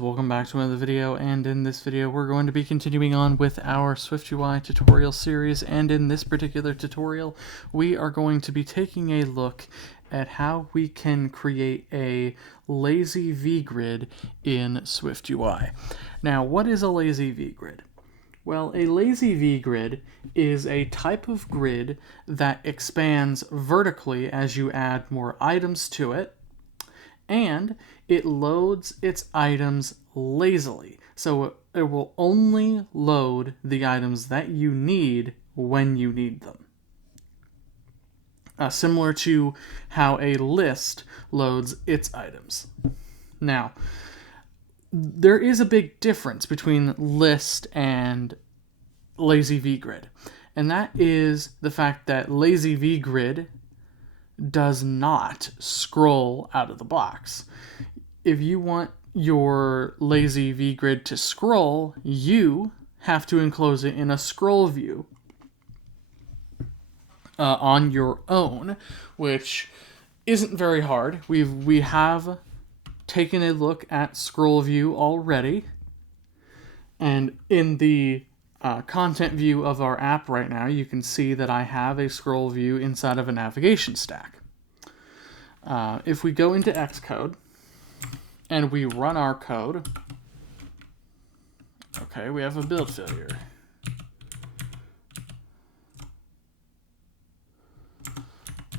Welcome back to another video, and in this video we're going to be continuing on with our SwiftUI tutorial series, and in this particular tutorial we are going to be taking a look at how we can create a LazyVGrid in SwiftUI. Now, what is a LazyVGrid? Well, a LazyVGrid is a type of grid that expands vertically as you add more items to it, and it loads its items lazily. So it will only load the items that you need when you need them. Similar to how a list loads its items. Now, there is a big difference between list and LazyVGrid, and that is the fact that LazyVGrid does not scroll out of the box. If you want your LazyVGrid to scroll, you have to enclose it in a scroll view on your own, which isn't very hard. We have taken a look at scroll view already, and in the content view of our app right now, you can see that I have a scroll view inside of a navigation stack. If we go into Xcode and we run our code, okay, we have a build failure.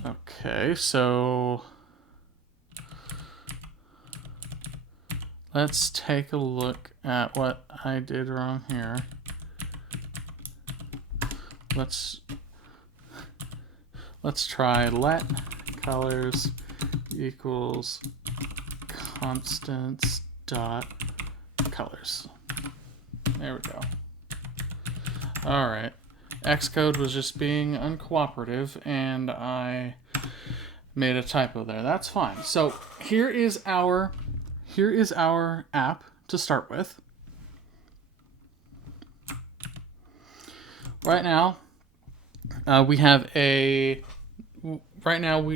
Okay, so let's take a look at what I did wrong here. Let's try let colors equals constants dot colors. There we go. All right. Xcode was just being uncooperative, and I made a typo there. That's fine. So here is our app to start with. Right now, we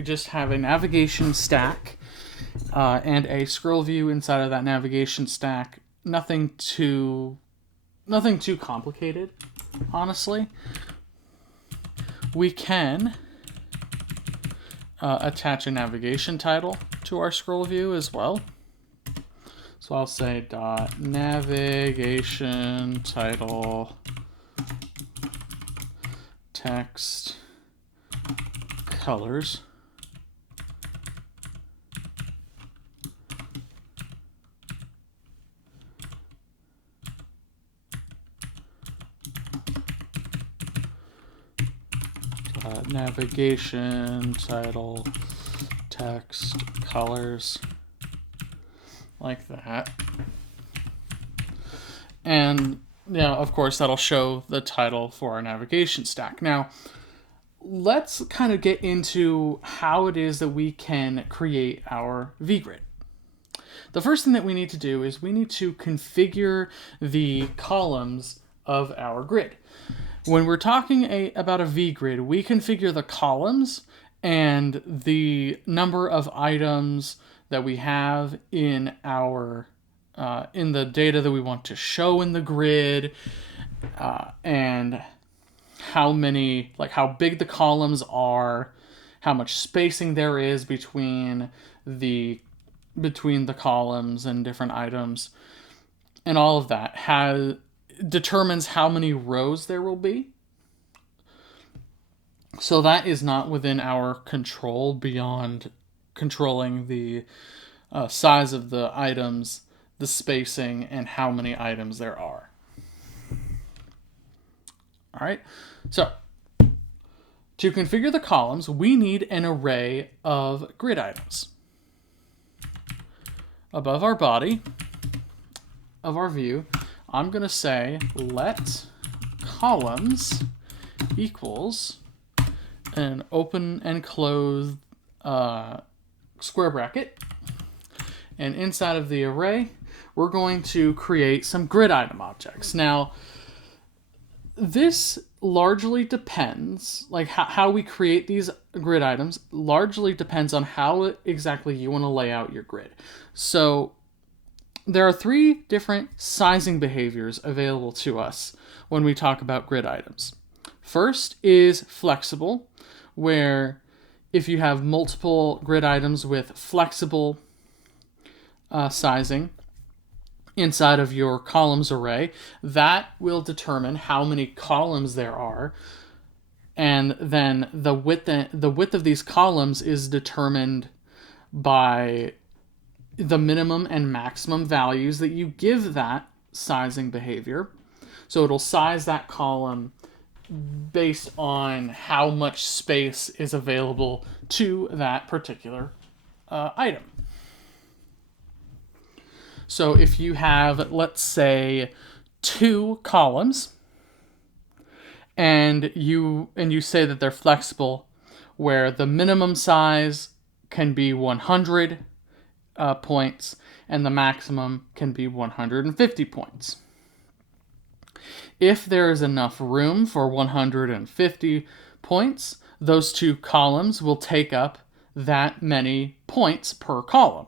just have a navigation stack and a scroll view inside of that navigation stack. Nothing too complicated, honestly. We can attach a navigation title to our scroll view as well. So I'll say navigation title text colors. Navigation title text colors, like that. And of course that'll show the title for our navigation stack. Now let's kind of get into how it is that we can create our VGrid. The first thing that we need to do is we need to configure the columns of our grid. When we're talking about a VGrid, we configure the columns and the number of items that we have in our in the data that we want to show in the grid, and how big the columns are, how much spacing there is between the columns and different items, and all of that determines how many rows there will be. So that is not within our control beyond controlling the size of the items, the spacing, and how many items there are. All right, so to configure the columns, we need an array of grid items. Above our body of our view, I'm going to say let columns equals an open and close square bracket. And inside of the array, we're going to create some grid item objects. Now, this largely depends, how we create these grid items largely depends on how exactly you want to lay out your grid. So there are three different sizing behaviors available to us when we talk about grid items. First is flexible, where if you have multiple grid items with flexible sizing inside of your columns array, that will determine how many columns there are. And then the width of these columns is determined by the minimum and maximum values that you give that sizing behavior. So it'll size that column based on how much space is available to that particular item. So if you have, let's say, 2 columns, and you say that they're flexible, where the minimum size can be 100 points and the maximum can be 150 points. If there is enough room for 150 points, those 2 columns will take up that many points per column.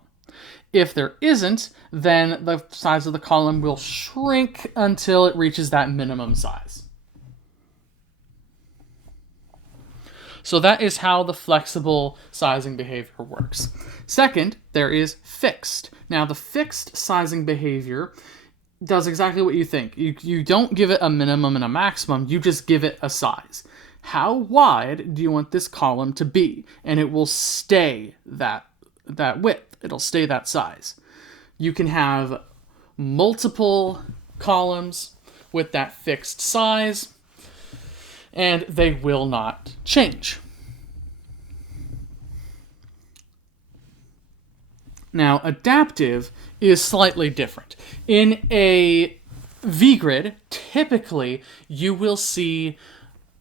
If there isn't, then the size of the column will shrink until it reaches that minimum size. So that is how the flexible sizing behavior works. Second, there is fixed. Now, the fixed sizing behavior does exactly what you think. You don't give it a minimum and a maximum, you just give it a size. How wide do you want this column to be? And it will stay that width. It'll stay that size. You can have multiple columns with that fixed size, and they will not change. Now, adaptive is slightly different. In a VGrid, typically you will see,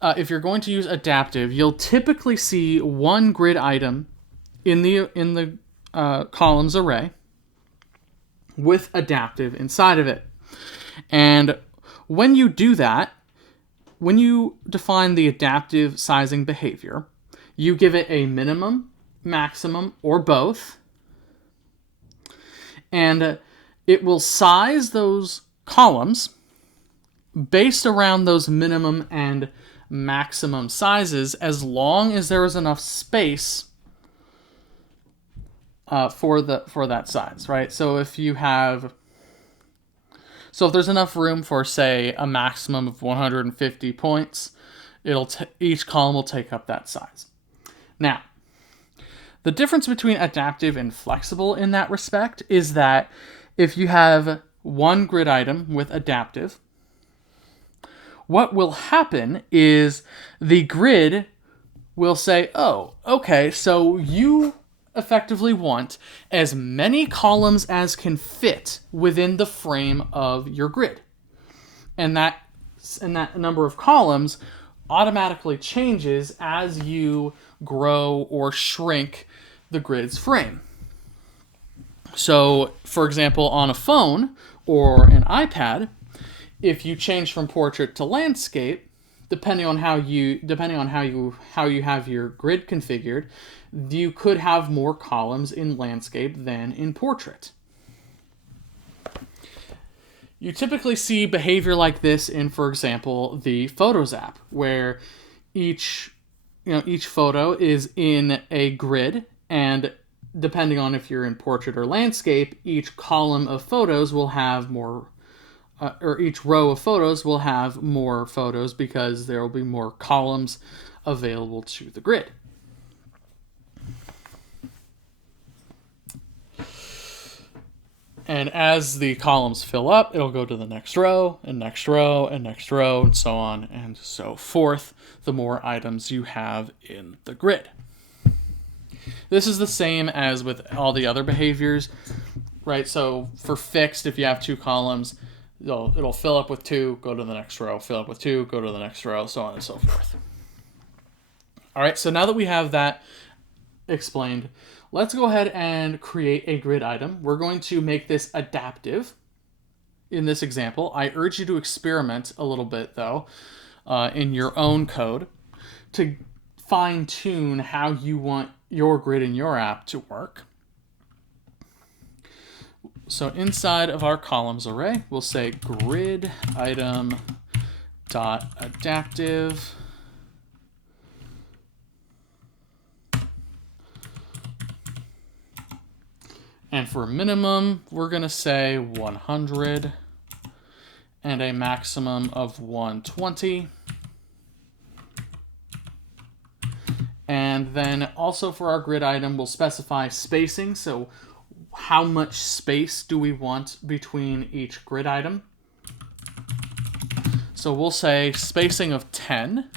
if you're going to use adaptive, you'll typically see one grid item in the columns array with adaptive inside of it. And when you do that, when you define the adaptive sizing behavior, you give it a minimum, maximum, or both, and it will size those columns based around those minimum and maximum sizes as long as there is enough space for that size, right? So if there's enough room for, say, a maximum of 150 points, each column will take up that size. Now, the difference between adaptive and flexible in that respect is that if you have one grid item with adaptive, what will happen is the grid will say, oh, okay, so you effectively want as many columns as can fit within the frame of your grid. And that number of columns automatically changes as you grow or shrink the grid's frame. So, for example, on a phone or an iPad, if you change from portrait to landscape, depending on how you have your grid configured, you could have more columns in landscape than in portrait. You typically see behavior like this in, for example, the Photos app, where each photo is in a grid, and depending on if you're in portrait or landscape, each column of photos will have more, or each row of photos will have more photos because there will be more columns available to the grid. And as the columns fill up, it'll go to the next row, and next row, and next row, and so on and so forth, the more items you have in the grid. This is the same as with all the other behaviors, right? So for fixed, if you have 2 columns, it'll fill up with 2, go to the next row, fill up with 2, go to the next row, so on and so forth. All right, so now that we have that explained, let's go ahead and create a grid item. We're going to make this adaptive in this example. I urge you to experiment a little bit, though, in your own code to fine-tune how you want your grid in your app to work. So inside of our columns array, we'll say grid item dot adaptive. And for minimum, we're going to say 100 and a maximum of 120. And then also for our grid item, we'll specify spacing. So how much space do we want between each grid item? So we'll say spacing of 10.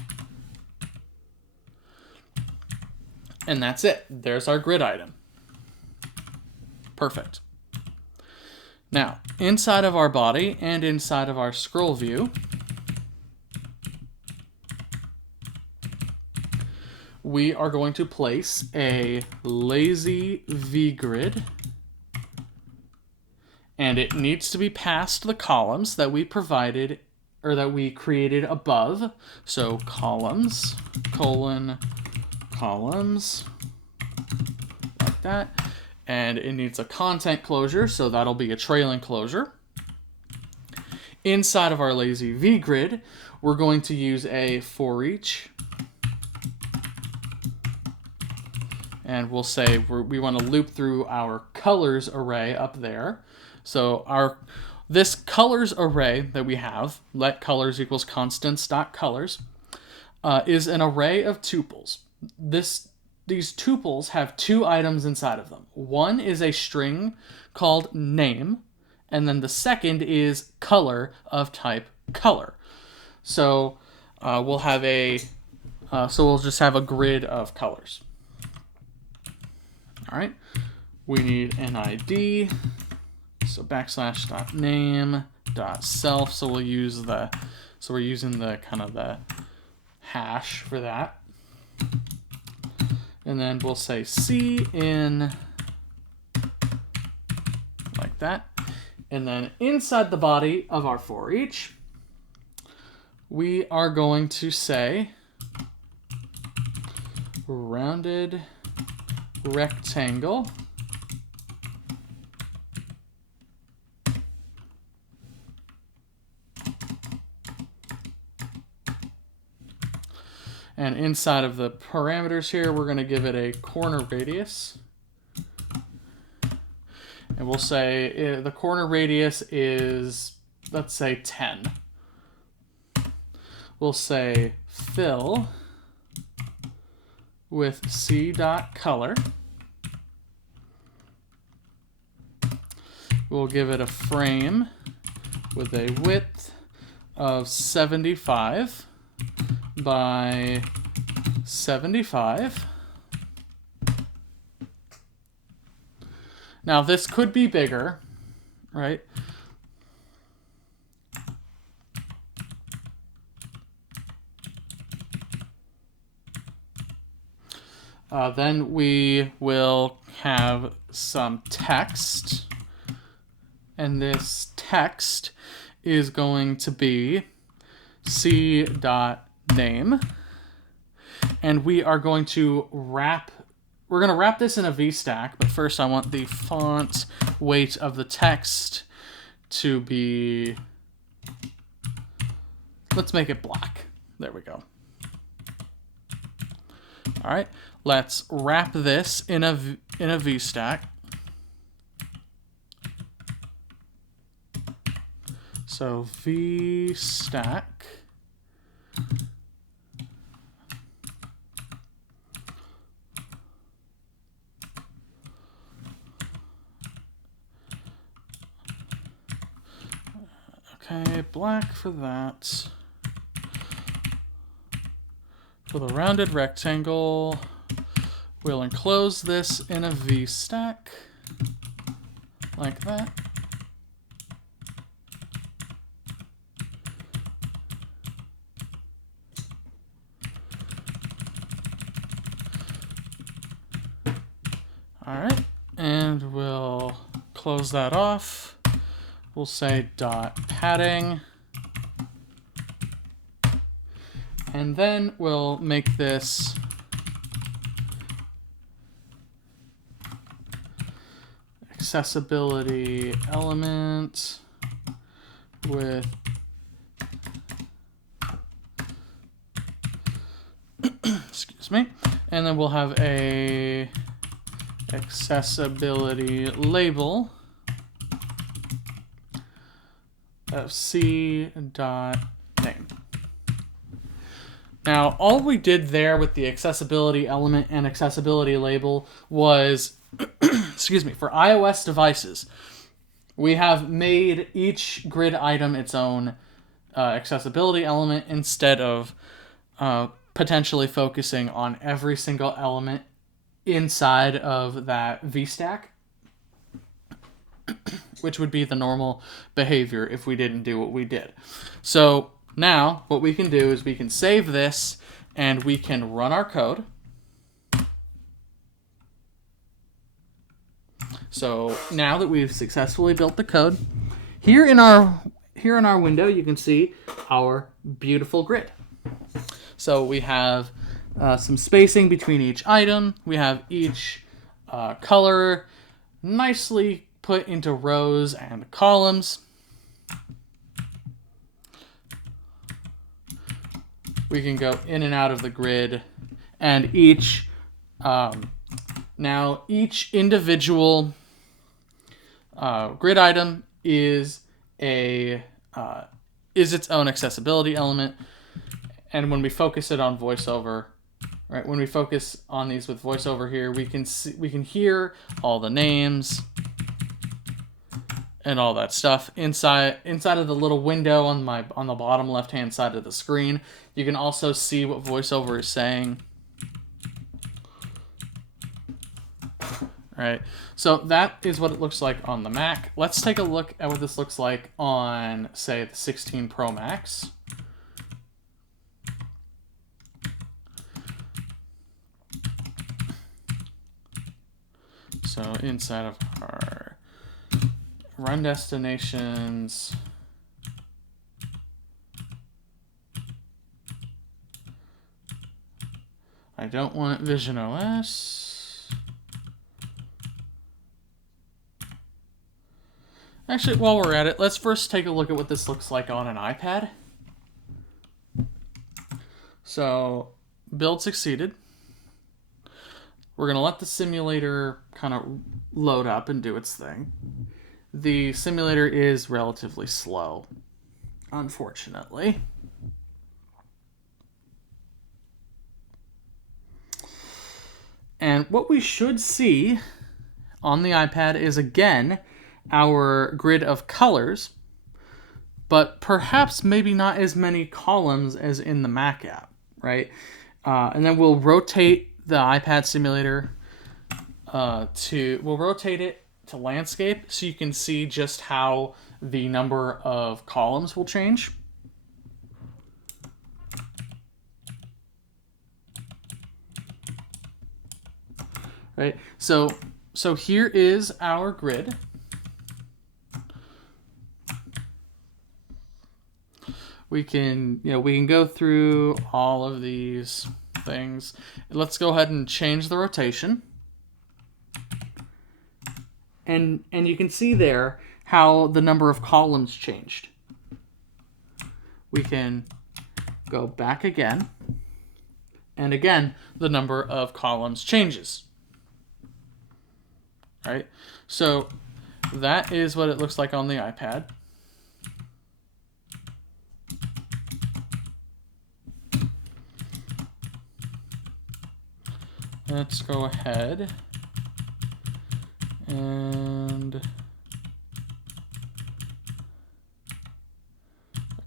And that's it. There's our grid item. Perfect. Now, inside of our body and inside of our scroll view, we are going to place a LazyVGrid, and it needs to be past the columns that we provided or that we created above. So columns, columns, like that. And it needs a content closure, so that'll be a trailing closure. Inside of our LazyVGrid, we're going to use a for each. And we'll say we want to loop through our colors array up there. So this colors array that we have, let colors equals constants.colors, is an array of tuples. These tuples have two items inside of them. One is a string called name, and then the second is color of type color. So we'll just have a grid of colors. All right, we need an ID, so \name.self. So we're using the kind of the hash for that. And then we'll say cin, like that. And then inside the body of our for each, we are going to say rounded rectangle and inside of the parameters here, we're going to give it a corner radius. And we'll say the corner radius is, let's say, 10. We'll say fill with c.color. We'll give it a frame with a width of 75 by 75. Now this could be bigger, right? Then we will have some text, and this text is going to be c.name, and we are going to wrap this in a VStack, but first I want the font weight of the text to be, let's make it black. There we go. All right, let's wrap this in a VStack. So VStack. Okay, black for that. For the rounded rectangle, we'll enclose this in a VStack, like that. All right, and we'll close that off. We'll say dot padding. And then we'll make this accessibility element with excuse me, and then we'll have a accessibility label of c.name. Now, all we did there with the accessibility element and accessibility label was, excuse me, for iOS devices, we have made each grid item its own accessibility element instead of potentially focusing on every single element inside of that VStack, which would be the normal behavior if we didn't do what we did. So now what we can do is we can save this and we can run our code. So now that we've successfully built the code, here in our window you can see our beautiful grid. So we have some spacing between each item. We have each color nicely put into rows and columns. We can go in and out of the grid, and each individual grid item is its own accessibility element. And when we focus it on VoiceOver, right? When we focus on these with VoiceOver here, we can hear all the names and all that stuff inside of the little window on the bottom left hand side of the screen. You can also see what VoiceOver is saying. Right. So that is what it looks like on the Mac. Let's take a look at what this looks like on, say, the 16 Pro Max. So inside of our run destinations, I don't want Vision OS. Actually, while we're at it, let's first take a look at what this looks like on an iPad. So, build succeeded. We're going to let the simulator kind of load up and do its thing. The simulator is relatively slow, unfortunately. And what we should see on the iPad is, again, our grid of colors, but perhaps maybe not as many columns as in the Mac app, right? And then we'll rotate the iPad simulator we'll rotate it to landscape so you can see just how the number of columns will change. Right? So here is our grid. We can go through all of these things. Let's go ahead and change the rotation. And you can see there how the number of columns changed. We can go back again. And again, the number of columns changes. Right? So that is what it looks like on the iPad. Let's go ahead and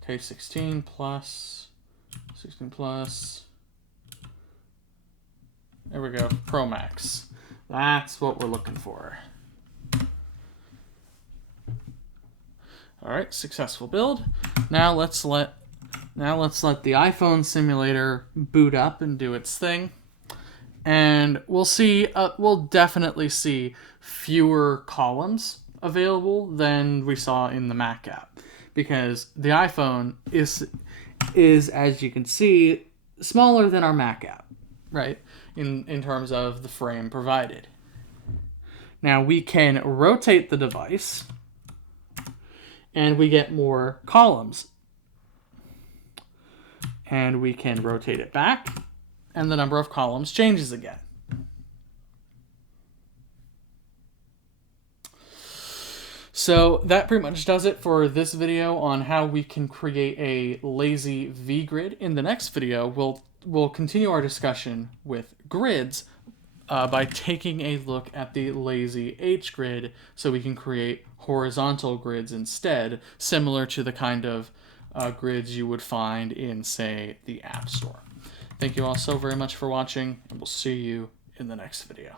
okay, 16 plus. There we go, Pro Max. That's what we're looking for. All right, successful build. Now let's let the iPhone simulator boot up and do its thing. And we'll definitely see fewer columns available than we saw in the Mac app, because the iPhone is as you can see smaller than our Mac app, right? In terms of the frame provided. Now we can rotate the device and we get more columns. And we can rotate it back and the number of columns changes again. So that pretty much does it for this video on how we can create a LazyVGrid. In the next video, we'll continue our discussion with grids by taking a look at the LazyHGrid so we can create horizontal grids instead, similar to the kind of grids you would find in, say, the App Store. Thank you all so very much for watching, and we'll see you in the next video.